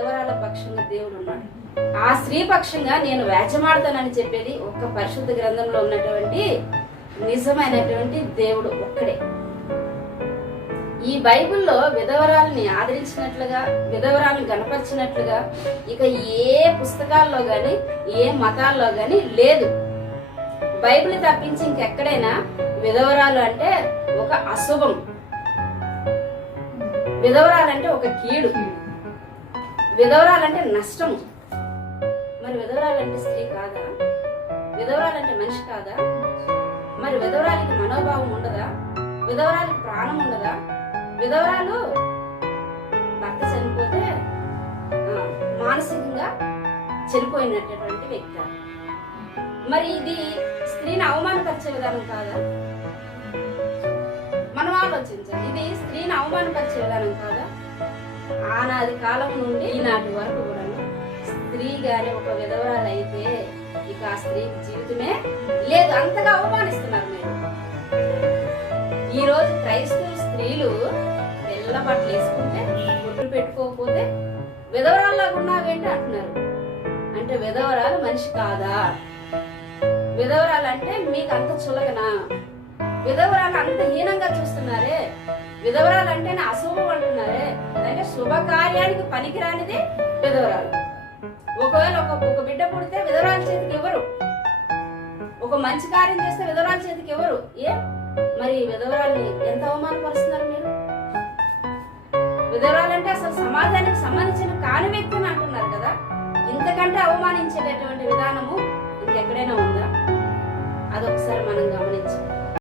విధవరాల పక్షంగా దేవుడు ఉన్నాడు. ఆ స్త్రీ పక్షంగా నేను వేచమాడతానని చెప్పేది ఒక్క పరిశుద్ధ గ్రంథంలో ఉన్నటువంటి నిజమైనటువంటి దేవుడు ఒక్కడే. ఈ బైబిల్లో విధవరాలని ఆదరించినట్లుగా, విధవరాలను గణపరిచినట్లుగా ఇక ఏ పుస్తకాల్లో గాని ఏ మతాల్లో గాని లేదు. బైబిల్ తప్పించి ఇంకెక్కడైనా విధవరాలు అంటే ఒక అశుభం, విధవరాలంటే ఒక కీడు, విధవరాలంటే నష్టము. మరి విధవరాలంటే స్త్రీ కాదా? విధవరాలంటే మనిషి కాదా? మరి విధవరాలికి మనోభావం ఉండదా? విధవరాలికి ప్రాణం ఉండదా? విధవరాలు భర్త చనిపోతే మానసికంగా చనిపోయినటువంటి వ్యక్తి. మరి ఇది స్త్రీని అవమానపరిచే విధానం కాదా? మనం ఆలోచించాలి. ఇది స్త్రీని అవమానపరిచే విధానం కాదా? ఆనాది కాలం నుండి ఈనాటి వరకు కూడా స్త్రీ గాని ఒక విధవరాలు అయితే ఇక ఆ స్త్రీకి జీవితమే లేదు. అంతగా అవమానిస్తున్నారు మీరు. ఈ రోజు క్రైస్తవ స్త్రీలు తెల్ల బట్టలు వేసుకుంటే, బొట్టు పెట్టుకోకపోతే విధవరాల్లాగా ఉన్నావేంటి అంటున్నారు. అంటే విధవరాలు మనిషి కాదా? విధవరాలు అంటే మీకు అంత చులకనా? విధవరాలు అంత హీనంగా చూస్తున్నారే. విధవరాలు అంటే అశుభం అంటున్నారే. అంటే శుభకార్యానికి పనికిరానిది విధవరాలు. ఒకవేళ ఒక బిడ్డ పుడితే విధవరాల చేతికి ఎవరు? ఒక మంచి కార్యం చేస్తే విధవరాల చేతికి ఎవరు? మరి విధవరాల్ని ఎంత అవమానపరుస్తున్నారు మీరు? విధవరాలంటే అసలు సమాజానికి సంబంధించిన కాని వ్యక్తిని అంటున్నారు కదా. ఇంతకంటే అవమానించేటటువంటి విధానము ఇంకెక్కడైనా ఉందా? అదొకసారి మనం గమనించాలి.